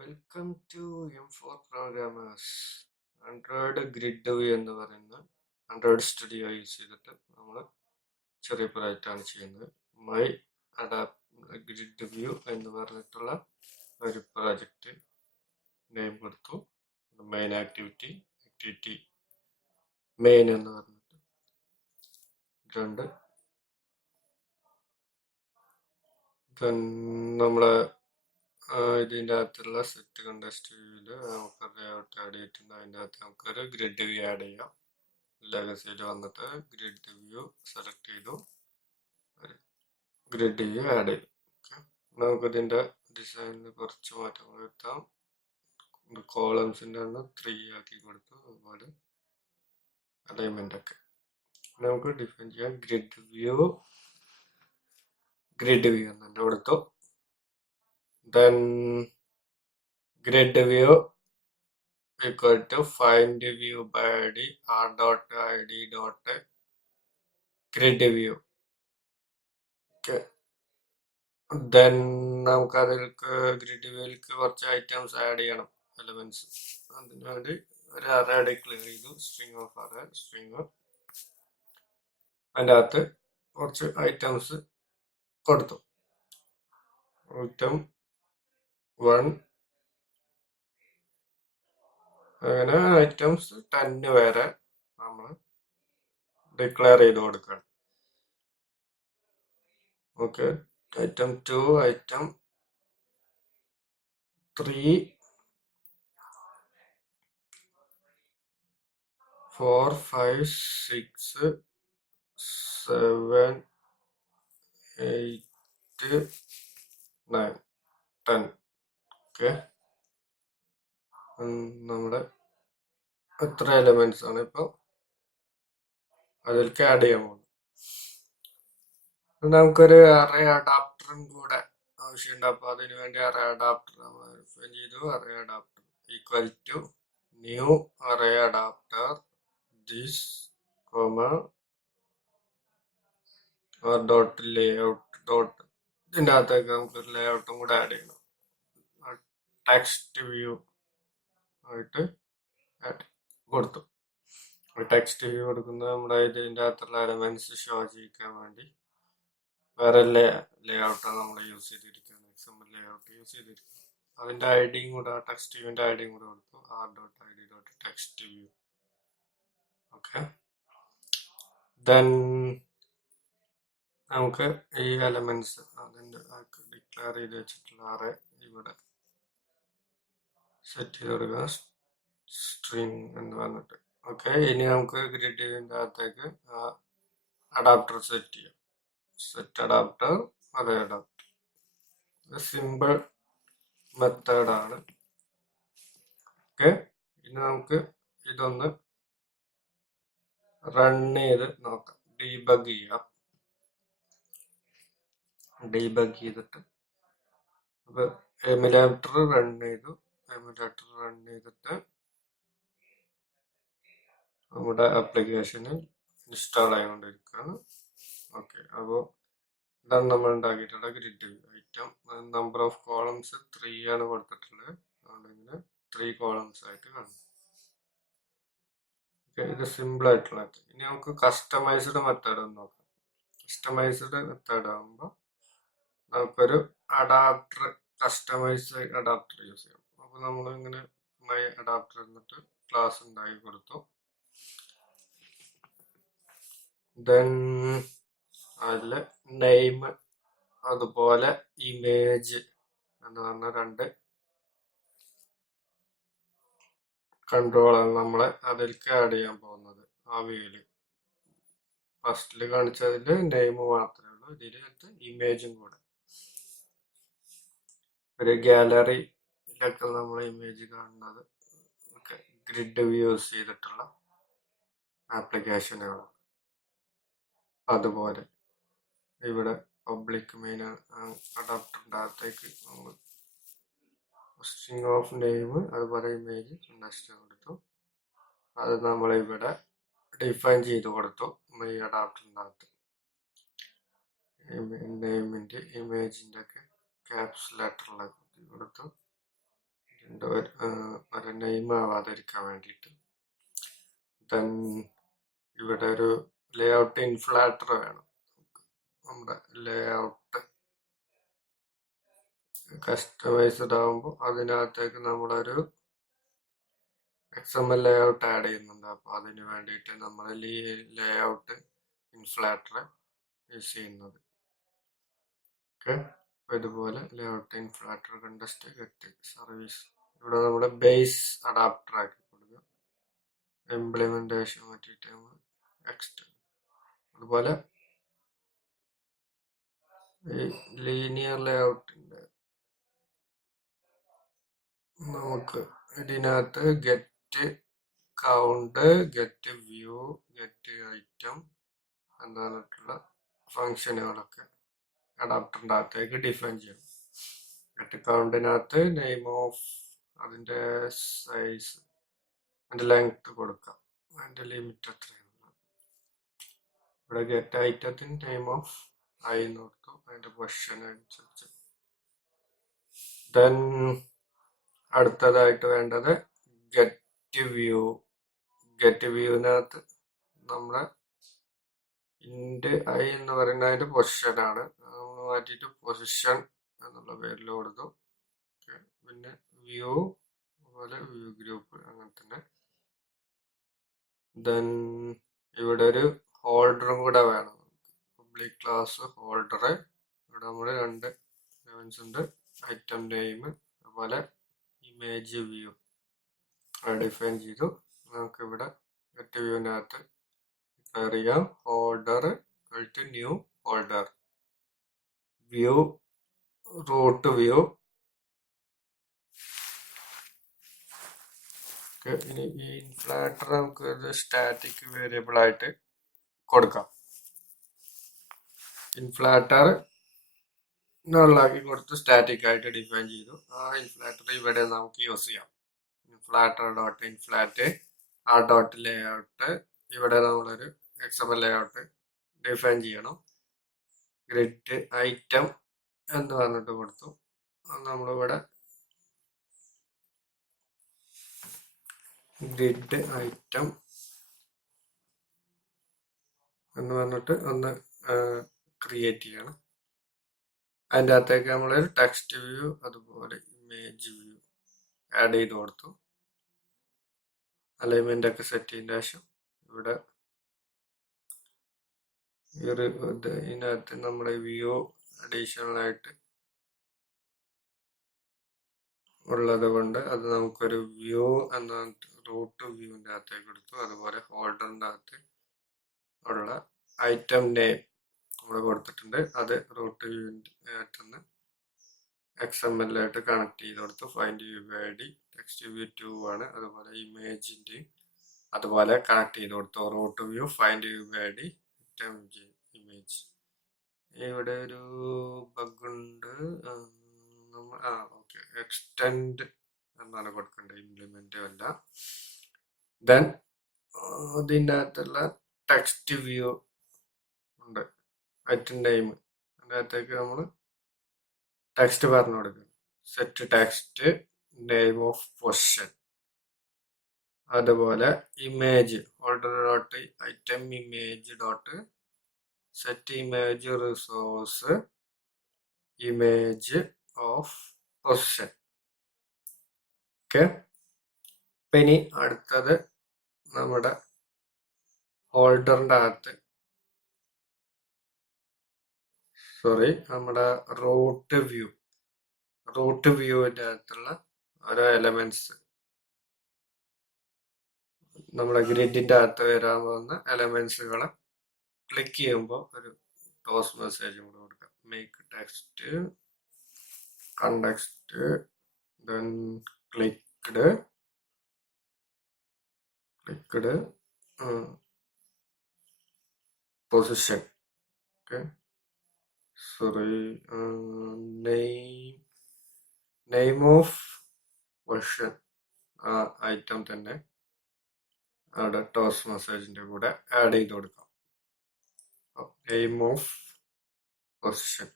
Welcome to M4 programmers. Android grid view എന്ന് പറയുന്ന Android studio use ചെയ്തിട്ട് നമ്മൾ ചെറിയ പ്രൊജക്റ്റാണ് ചെയ്യുന്നത്. മൈ ഗ്രിഡ് വ്യൂ എന്ന് പറഞ്ഞിട്ടുള്ള ഒരു പ്രൊജക്റ്റ് നെയിം കൊടുത്തു. മെയിൻ ആക്ടിവിറ്റി മെയിൻ എന്ന് പറഞ്ഞിട്ട് രണ്ട് നമ്മളെ ഇതിൻ്റെ അകത്തുള്ള സെറ്റ് കണ്ടസ്റ്റ് വ്യൂവിൽ നമുക്ക് ലേഔട്ട് ആഡ് ചെയ്തിട്ടുണ്ട്. അതിൻ്റെ അകത്ത് നമുക്കൊരു ഗ്രിഡ് വ്യൂ ആഡ് ചെയ്യാം. ലെഗസിയിൽ വന്നിട്ട് ഗ്രിഡ് വ്യൂ സെലക്ട് ചെയ്തു, ഗ്രിഡ് വ്യൂ ആഡ് ചെയ്തു. നമുക്കിതിൻ്റെ ഡിസൈനിൽ കുറച്ച് മാറ്റങ്ങൾ വരുത്താം. കോളംസിൻ്റെ എണ്ണം 3 ആക്കി കൊടുത്തു. അതുപോലെ അലൈൻമെൻ്റ് ഒക്കെ നമുക്ക് ഡിഫൈൻ ചെയ്യാം. ഗ്രിഡ് വ്യൂ എന്ന് തന്നെ കൊടുത്തു. then grid view equal to find view by id r.id dot grid view. Okay, then നമുക്ക് അതിലേക്ക് ഗ്രിഡ് വ്യൂവിലേക്ക് കുറച്ച് ഐറ്റംസ് ആഡ് ചെയ്യണം, എലമെന്റ്സ്. അതിനുവേണ്ടി ഒരു അറേ ഡിക്ലെയർ ചെയ്തു, സ്ട്രിങ് ഓഫ് അറേ സ്ട്രിങ്. അതിൻ്റെ അകത്ത് കുറച്ച് ഐറ്റംസ് കൊടുത്തു. ഐറ്റം 1 അങ്ങനെ ഐറ്റംസ് 10 വരെ നമ്മൾ ഡിക്ലെയർ ചെയ്ത് കൊടുക്കണം. Okay, item 2, item 3, 4, 5, 6, 7, 8, 9, 10. ഓക്കെ, നമ്മുടെ എത്ര എലമെന്റ്സ് ആണ് ഇപ്പോൾ അതിലേക്ക് ആഡ് ചെയ്യാൻ പോകുന്നത്. നമുക്കൊരു അറേ അഡാപ്റ്ററും കൂടെ ആവശ്യമുണ്ട്. അപ്പോൾ അതിനു വേണ്ടി അറേ അഡാപ്റ്റർ നമ്മൾ ഡിഫൈൻ ചെയ്തു. Array adapter equal to new array adapter this dot layout dot. ഇതിൻ്റെ അകത്തേക്ക് നമുക്കൊരു ലേഔട്ടും കൂടെ ആഡ് ചെയ്യണം. ടെക്സ്റ്റ് വ്യൂ ആയിട്ട് ആഡ് കൊടുത്തു. ടെക്സ്റ്റ് വ്യൂ കൊടുക്കുന്നത് നമ്മുടെ ഇതിൻ്റെ അകത്തുള്ള എലമെന്റ്സ് ഷോ ചെയ്യിക്കാൻ വേണ്ടി വേറെ ലേഔട്ടാണ് നമ്മൾ യൂസ് ചെയ്തിരിക്കുന്നത്. എക്സാമ്പിൾ ലേഔട്ട് യൂസ് ചെയ്തിരിക്കുന്നത്. അതിൻ്റെ ഐഡിയും കൂടെ, ടെക്സ്റ്റ് വ്യൂവിൻ്റെ ഐഡിയും കൂടെ കൊടുത്തു, r.id. Text view. Okay, then നമുക്ക് ഈ എലമെന്റ്സ് അതിൻ്റെ ഡിക്ലെയർ ചെയ്ത് വെച്ചിട്ടുള്ള അറേ ഇവിടെ സെറ്റ് ചെയ്ത് കൊടുക്കുക, സ്ട്രിങ് എന്ന് പറഞ്ഞിട്ട്. ഓക്കെ, ഇനി നമുക്ക് ഗ്രിഡ് വ്യൂവിൻ്റെ അകത്തേക്ക് അഡാപ്റ്റർ സെറ്റ് ചെയ്യാം. Set adapter, array adapter. Simple മെത്തേഡാണ്. ഓക്കെ, ഇനി നമുക്ക് ഇതൊന്ന് റൺ ചെയ്ത് നോക്കാം, ഡീബഗ് ചെയ്യാം. ഡീബഗ് ചെയ്തിട്ട് അപ്പോൾ എമുലേറ്റർ റൺ ചെയ്തു. എമുലേറ്റർ റൺ ചെയ്തിട്ട് നമ്മുടെ ആപ്ലിക്കേഷന് ഇൻസ്റ്റാൾ ആയിക്കൊണ്ടിരിക്കുകയാണ്. ഓക്കെ, അപ്പോൾ ഇതാണ് നമ്മൾ ഉണ്ടാക്കിയിട്ടുള്ള grid view. Item number of columns 3 ആണ് കൊടുത്തിട്ടുള്ളത്. അതുകൊണ്ട് 3 കോളംസ് ആയിട്ട് കാണും. ഓക്കെ, ഇത് സിമ്പിൾ ആയിട്ടുള്ള. ഇനി നമുക്ക് കസ്റ്റമൈസ്ഡ് മെത്തേഡ് ഒന്ന് നോക്കാം. കസ്റ്റമൈസ്ഡ് മെത്തേഡ് ആകുമ്പോൾ നമുക്കൊരു അഡാപ്റ്റർ, കസ്റ്റമൈസ്ഡ് അഡാപ്റ്റർ യൂസ് ചെയ്യാം. അപ്പോൾ നമ്മൾ ഇങ്ങനെ മൈ അഡാപ്റ്റർ എന്നിട്ട് ക്ലാസ് ഉണ്ടാക്കി കൊടുത്തു. ദെൻ അതിൽ നെയിം അതുപോലെ ഇമേജ് എന്ന് പറഞ്ഞ 2 കൺട്രോളാണ് നമ്മൾ അതിലേക്ക് ആഡ് ചെയ്യാൻ പോകുന്നത്. ആ വ്യൂവിൽ ഫസ്റ്റിൽ കാണിച്ചതിൽ നെയിം മാത്രമേ ഉള്ളൂ, ഇതിലകത്ത് ഇമേജും കൂടെ. ഒരു ഗാലറിയിലൊക്കെ നമ്മൾ ഇമേജ് കാണുന്നത് ഒക്കെ ഗ്രിഡ് വ്യൂ യൂസ് ചെയ്തിട്ടുള്ള ആപ്ലിക്കേഷനുകൾ. അതുപോലെ ഇവിടെ പബ്ലിക് മെയിൻ അഡാപ്റ്ററിൻ്റെ അകത്തേക്ക് നമ്മൾ സ്ട്രിങ് ഓഫ് നെയിം അതുപോലെ ഇമേജ് നെക്സ്റ്റ് കൊടുത്തു. അത് നമ്മളിവിടെ ഡിഫൈൻ ചെയ്ത് കൊടുത്തു. മെയിൻ അഡാപ്റ്ററിൻ്റെ അകത്ത് നെയിമിൻ്റെ ഇമേജിൻ്റെ ഒക്കെ ക്യാപ്സ് ലെറ്ററിലേക്ക് കൊടുത്തു. ഒരു നെയിം ആവാതിരിക്കാൻ വേണ്ടിയിട്ട്. ദെൻ ഇവിടെ ഒരു ലേഔട്ട് ഇൻഫ്ലാറ്റർ വേണം. നമ്മുടെ ലേഔട്ട് കസ്റ്റമൈസ്ഡ് ആകുമ്പോൾ അതിനകത്തേക്ക് നമ്മളൊരു XML ലേഔട്ട് ആഡ് ചെയ്യുന്നുണ്ട്. അപ്പോൾ അതിന് വേണ്ടിയിട്ട് നമ്മൾ ഈ ലേഔട്ട് ഇൻഫ്ലാറ്റർ യൂസ് ചെയ്യുന്നത്. ഓക്കെ, അപ്പോൾ ഇതുപോലെ ലേഔട്ട് ഇൻഫ്ലാറ്റർ കണ്ടസ്റ്റ് ഗെറ്റ് സർവീസ്. ഇവിടെ നമ്മൾ ബേസ് അഡാപ്റ്റർ ആക്കി കൊടുക്കുക. ഇംപ്ലിമെന്റേഷൻ പറ്റിയിട്ട് നമ്മൾ നെക്സ്റ്റ്. അതുപോലെ ഈ ലീനിയർ ലേഔട്ടിൻ്റെ നമുക്ക് ഇതിനകത്ത് get count, get view, get item എന്നിട്ടുള്ള ഫങ്ഷനുകളൊക്കെ അഡാപ്റ്ററിൻ്റെ അകത്തേക്ക് ഡിഫൈൻ ചെയ്യണം. ഗെറ്റ് കൗണ്ടിനകത്ത് നെയിം ഓഫ് അതിൻ്റെ സൈസ്, അതിൻ്റെ ലെങ്ത് കൊടുക്കാം, അതിൻ്റെ ലിമിറ്റ് എത്രയാണ്. ഇവിടെ ഗെറ്റ് ഐറ്റത്തിന് നെയിം ഓഫ് ഐ എന്ന് കൊടുത്തു, അതിൻ്റെ പൊസിഷൻ അനുസരിച്ച്. ദെൻ അടുത്തതായിട്ട് വേണ്ടത് ഗെറ്റ് വ്യൂ. ഗെറ്റ് വ്യൂവിനകത്ത് നമ്മുടെ ഇൻഡ് ഐ എന്ന് പറയുന്നത് അതിൻ്റെ പൊസിഷനാണ്. നമ്മൾ മാറ്റിയിട്ട് പൊസിഷൻ എന്നുള്ള പേരിൽ കൊടുത്തു. പിന്നെ വ്യൂ അതുപോലെ വ്യൂ ഗ്രൂപ്പ് അങ്ങനെ തന്നെ. ദെൻ ഇവിടെ ഒരു ഹോൾഡറും കൂടെ വേണം. Public class holder. ഇവിടെ നമ്മൾ 2 എലമെന്റ്സ് ഉണ്ട്, ഐറ്റം നെയിം അതുപോലെ ഇമേജ് വ്യൂ ഡിഫൈൻ ചെയ്തു. നമുക്കിവിടെ ഗെറ്റ് വ്യൂവിനകത്ത് ഡിക്ലെയർ ചെയ്യാം holder new holder, view root view. ഇനി ഈ ഇൻഫ്ലാറ്റർ നമുക്ക് ഒരു സ്റ്റാറ്റിക് വേരിയബിൾ ആയിട്ട് കൊടുക്കാം. ഇൻഫ്ലാറ്റർ നള്ളാക്കി കൊടുത്ത് സ്റ്റാറ്റിക് ആയിട്ട് ഡിഫൈൻ ചെയ്തു. ആ ഇൻഫ്ലാറ്റർ ഇവിടെ നമുക്ക് യൂസ് ചെയ്യാം. ഇൻഫ്ലാറ്റർ ഡോട്ട് ഇൻഫ്ലാറ്റ് ആ ഡോട്ട് ലേഔട്ട്. ഇവിടെ നമ്മളൊരു XML ലേഔട്ട് ഡിഫൈൻ ചെയ്യണം. ഗ്രിഡ് ഐറ്റം എന്ന് പറഞ്ഞിട്ട് കൊടുത്തു. നമ്മളിവിടെ ഗ്രിഡ് ഐറ്റം എന്ന് പറഞ്ഞിട്ട് ഒന്ന് ക്രിയേറ്റ് ചെയ്യണം. അതിൻ്റെ അകത്തേക്ക് നമ്മളൊരു ടെക്സ്റ്റ് വ്യൂ അതുപോലെ ഇമേജ് വ്യൂ ആഡ് ചെയ്ത് കൊടുത്തു. അലൈൻമെന്റ് ഒക്കെ സെറ്റ് ചെയ്തതിന് ശേഷം ഇവിടെ ഇതിനകത്ത് നമ്മുടെ വ്യൂ അഡീഷണൽ ആയിട്ട് ഉള്ളത് കൊണ്ട് അത് നമുക്കൊരു വ്യൂ എന്ന റൂട്ട് വ്യൂവിൻ്റെ അകത്തേക്ക് എടുത്തു. അതുപോലെ ഹോൾഡറിൻ്റെ അകത്ത് ഉള്ള ഐറ്റം നെയിം നമ്മൾ കൊടുത്തിട്ടുണ്ട്. അത് റൂട്ട് വ്യൂവിൻ്റെ അകത്തുനിന്ന് XML ആയിട്ട് കണക്ട് ചെയ്ത് കൊടുത്തു. Find view ID text view 2 ആണ്. അതുപോലെ ഇമേജിൻ്റെയും അതുപോലെ കണക്ട് ചെയ്ത് കൊടുത്തു. Root view find view ID image. ഇവിടെ ഒരു ബഗ് ഉണ്ട്. ഓക്കെ, എക്സ്റ്റെൻഡ് എന്നാണ് കൊടുക്കേണ്ടത്, ഇംപ്ലിമെന്റ് അല്ല. ദെൻ ഇതിൻ്റെ അകത്തുള്ള ടെക്സ്റ്റ് വ്യൂ ഉണ്ട്, ഐറ്റം നെയിം. അതിൻ്റെ അകത്തേക്ക് നമ്മൾ ടെക്സ്റ്റ് പറഞ്ഞു കൊടുക്കും. Set text name of position. അതുപോലെ image holder dot item image dot set image resource image of position. Okay, ഇനി അടുത്തത് നമ്മുടെ ഹോൾഡറിൻ്റെ അകത്ത് നമ്മുടെ റൂട്ട് വ്യൂവിൻ്റെ അകത്തുള്ള ഓരോ എലമെന്റ്സ്, നമ്മുടെ ഗ്രിഡിൻ്റെ അകത്ത് വരാൻ പോകുന്ന എലമെന്റ്സുകളെ ക്ലിക്ക് ചെയ്യുമ്പോൾ ഒരു ടോസ് മെസ്സേജ് കൂടെ കൊടുക്കാം. Make text context then clicked position. Okay, name of position ആ ഐറ്റം തന്നെ അവിടെ ടോസ് മെസ്സേജിന്റെ കൂടെ ആഡ് ചെയ്ത് കൊടുക്കാം. Name of position.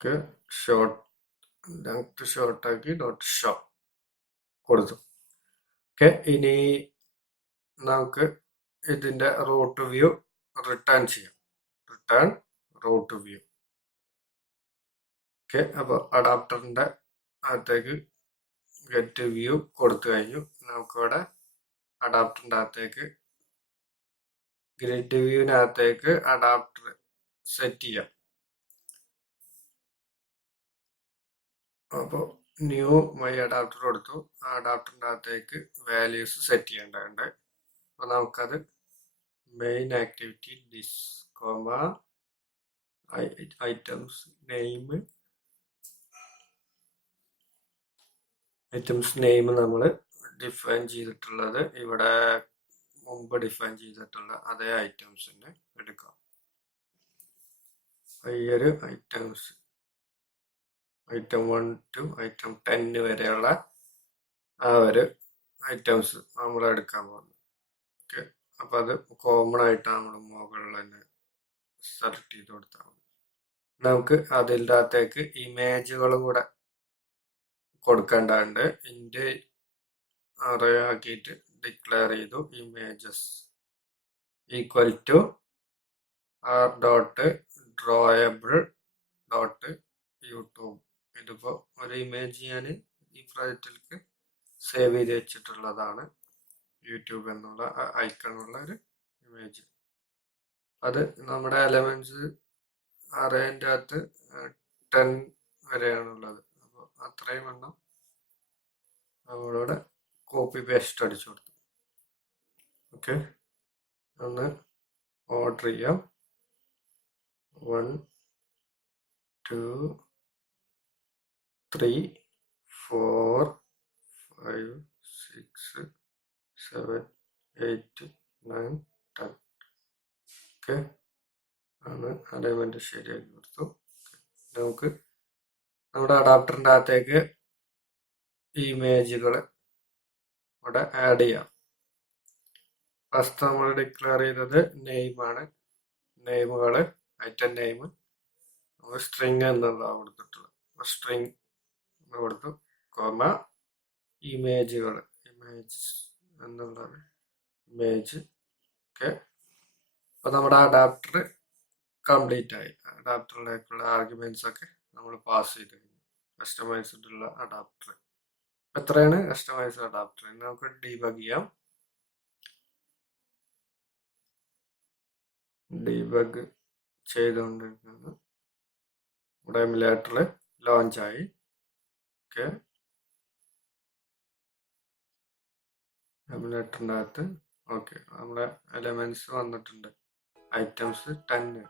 Okay, short length ഷോർട്ടാക്കി ഡോട്ട് ഷോ കൊടുത്തു. ഓക്കെ, ഇനി നമുക്ക് ഇതിന്റെ റൂട്ട് വ്യൂ റിട്ടേൺ ചെയ്യാം. Return root view. ഓക്കെ, അപ്പോൾ അഡാപ്റ്ററിന്റെ അകത്തേക്ക് ഗെറ്റ് വ്യൂ കൊടുത്തു കഴിഞ്ഞു. നമുക്കിവിടെ അഡാപ്റ്ററിന്റെ അകത്തേക്ക് ഗ്രിഡ് വ്യൂവിനകത്തേക്ക് അഡാപ്റ്റർ സെറ്റ് ചെയ്യാം. അപ്പോൾ ന്യൂ മൈ അഡാപ്റ്റർ കൊടുത്തു. ആ അഡാപ്റ്ററിന്റെ അകത്തേക്ക് വാല്യൂസ് സെറ്റ് ചെയ്യേണ്ടതുണ്ട്. അപ്പോൾ നമുക്കത് മെയിൻ ആക്ടിവിറ്റി ഡിസ് കോമ ഐറ്റംസ് നെയിം നമ്മൾ ഡിഫൈൻ ചെയ്തിട്ടുള്ളത് ഇവിടെ മുമ്പ് ഡിഫൈൻ ചെയ്തിട്ടുള്ള അതേ ഐറ്റംസിനെ എടുക്കാം. ഈ ഒരു ഐറ്റംസ് ഐറ്റം 1 to ഐറ്റം 10 വരെയുള്ള ആ ഒരു ഐറ്റംസ് നമ്മൾ എടുക്കാൻ പോകുന്നു. ഓക്കെ, അപ്പൊ അത് കോമൺ ആയിട്ട് നമ്മൾ മുകളിൽ തന്നെ സെലക്ട് ചെയ്ത് കൊടുത്താൽ മതി. നമുക്ക് അതിൻ്റെ അകത്തേക്ക് ഇമേജുകളും കൂടെ കൊടുക്കേണ്ടതുണ്ട്. ഇൻഡ് അറേ ആക്കിയിട്ട് ഡിക്ലെയർ ചെയ്തു images equal to R dot drawable dot YouTube. ഇതിപ്പോൾ ഒരു ഇമേജ് ഞാൻ ഈ പ്രോജക്റ്റിലേക്ക് സേവ് ചെയ്ത് വെച്ചിട്ടുള്ളതാണ്. യൂട്യൂബ് എന്നുള്ള ഐക്കണുള്ള ഒരു ഇമേജ്. അത് നമ്മുടെ എലമെന്റ്സ് അറേൻ്റെ അകത്ത് 10 വരെയാണുള്ളത്. അപ്പോൾ അത്രയും എണ്ണം നമ്മളിവിടെ കോപ്പി പേസ്റ്റ് അടിച്ചു കൊടുത്തു. ഓക്കെ, ഒന്ന് ഓർഡർ ചെയ്യാം. 1 2 3 4 5 6 7 8 9 10. ഓക്കെ, ആണ് അലൈൻമെന്റ് ശരിയാക്കി കൊടുത്തു. നമുക്ക് നമ്മുടെ അഡാപ്റ്ററിൻ്റെ അകത്തേക്ക് ഇമേജുകൾ ഇവിടെ ആഡ് ചെയ്യാം. ഫസ്റ്റ് നമ്മൾ ഡിക്ലെയർ ചെയ്തത് നെയിമാണ്. നെയിമുകൾ ഐറ്റം നെയിം നമ്മൾ സ്ട്രിങ് എന്നുള്ളതാണ് കൊടുത്തിട്ടുള്ളത്. സ്ട്രിങ് കൊടുത്തു കോമ ഇമേജുകൾ ഇമേജ് എന്നുള്ളത് ഇമേജ്. ഓക്കെ, അപ്പോൾ നമ്മുടെ അഡാപ്റ്റർ കംപ്ലീറ്റ് ആയി. അഡാപ്റ്ററിലേക്കുള്ള ആർഗ്യുമെന്റ്സ് ഒക്കെ നമ്മൾ പാസ് ചെയ്ത് കഴിഞ്ഞു. കസ്റ്റമൈസ്ഡ് ഉള്ള അഡാപ്റ്റർ. എത്രയാണ് കസ്റ്റമൈസ്ഡ് അഡാപ്റ്റർ? നമുക്ക് ഡീബഗ് ചെയ്യാം. ഡീബഗ് ചെയ്തുകൊണ്ടിരിക്കുന്നത് ഇവിടെ എമുലേറ്ററിൽ ലോഞ്ച് ആയി. ഓക്കെ, എമുലേറ്ററിൻ്റെ അകത്ത് ഓക്കെ നമ്മുടെ എലമെന്റ്സ് വന്നിട്ടുണ്ട്. ഐറ്റംസ് 10